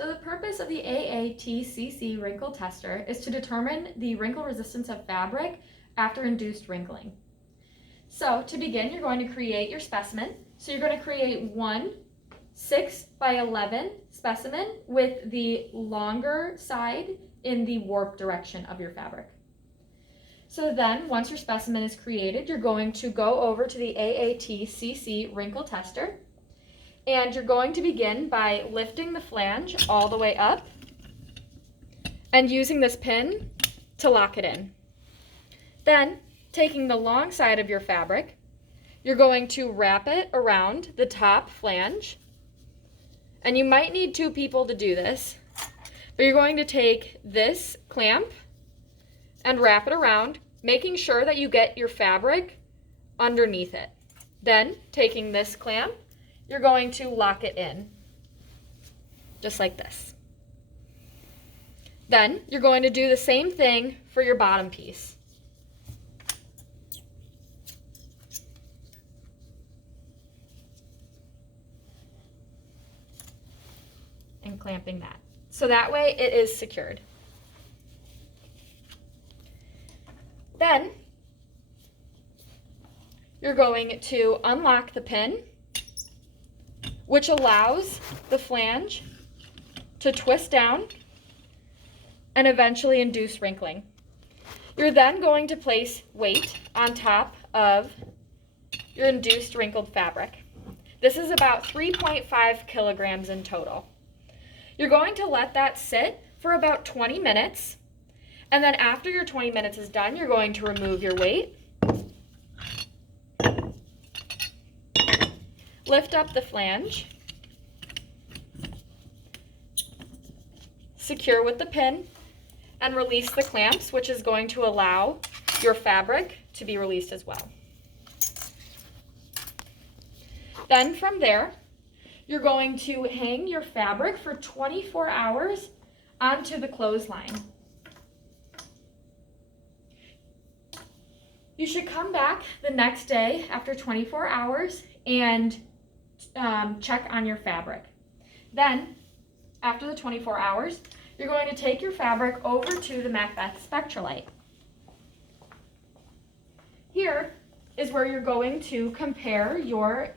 So the purpose of the AATCC wrinkle tester is to determine the wrinkle resistance of fabric after induced wrinkling. So to begin, you're going to create your specimen. So you're going to create one 6 by 11 specimen with the longer side in the warp direction of your fabric. So then, once your specimen is created, you're going to go over to the AATCC wrinkle tester, and you're going to begin by lifting the flange all the way up and using this pin to lock it in. Then, taking the long side of your fabric, you're going to wrap it around the top flange, and you might need 2 people to do this, but you're going to take this clamp and wrap it around, making sure that you get your fabric underneath it. Then, taking this clamp, you're going to lock it in, just like this. Then, you're going to do the same thing for your bottom piece. And clamping that. So that way it is secured. Then you're going to unlock the pin, which allows the flange to twist down and eventually induce wrinkling. You're then going to place weight on top of your induced wrinkled fabric. This is about 3.5 kilograms in total. You're going to let that sit for about 20 minutes. And then after your 20 minutes is done, you're going to remove your weight, lift up the flange, secure with the pin, and release the clamps, which is going to allow your fabric to be released as well. Then from there, you're going to hang your fabric for 24 hours onto the clothesline. You should come back the next day after 24 hours and check on your fabric. Then, after the 24 hours, you're going to take your fabric over to the Macbeth Spectralite. Here is where you're going to compare your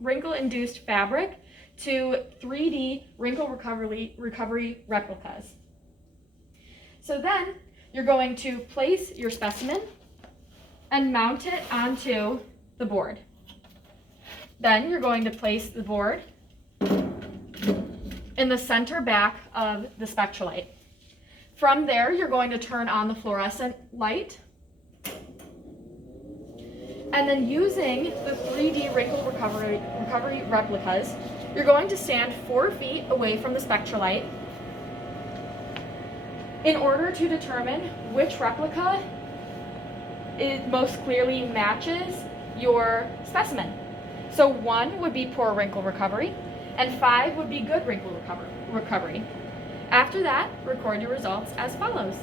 wrinkle-induced fabric to 3D wrinkle recovery replicas. So then, you're going to place your specimen and mount it onto the board. Then you're going to place the board in the center back of the Spectralite. From there, you're going to turn on the fluorescent light. And then using the 3D wrinkle recovery replicas, you're going to stand 4 feet away from the Spectralite in order to determine which replica most clearly matches your specimen. So 1 would be poor wrinkle recovery, and 5 would be good wrinkle recovery. After that, record your results as follows.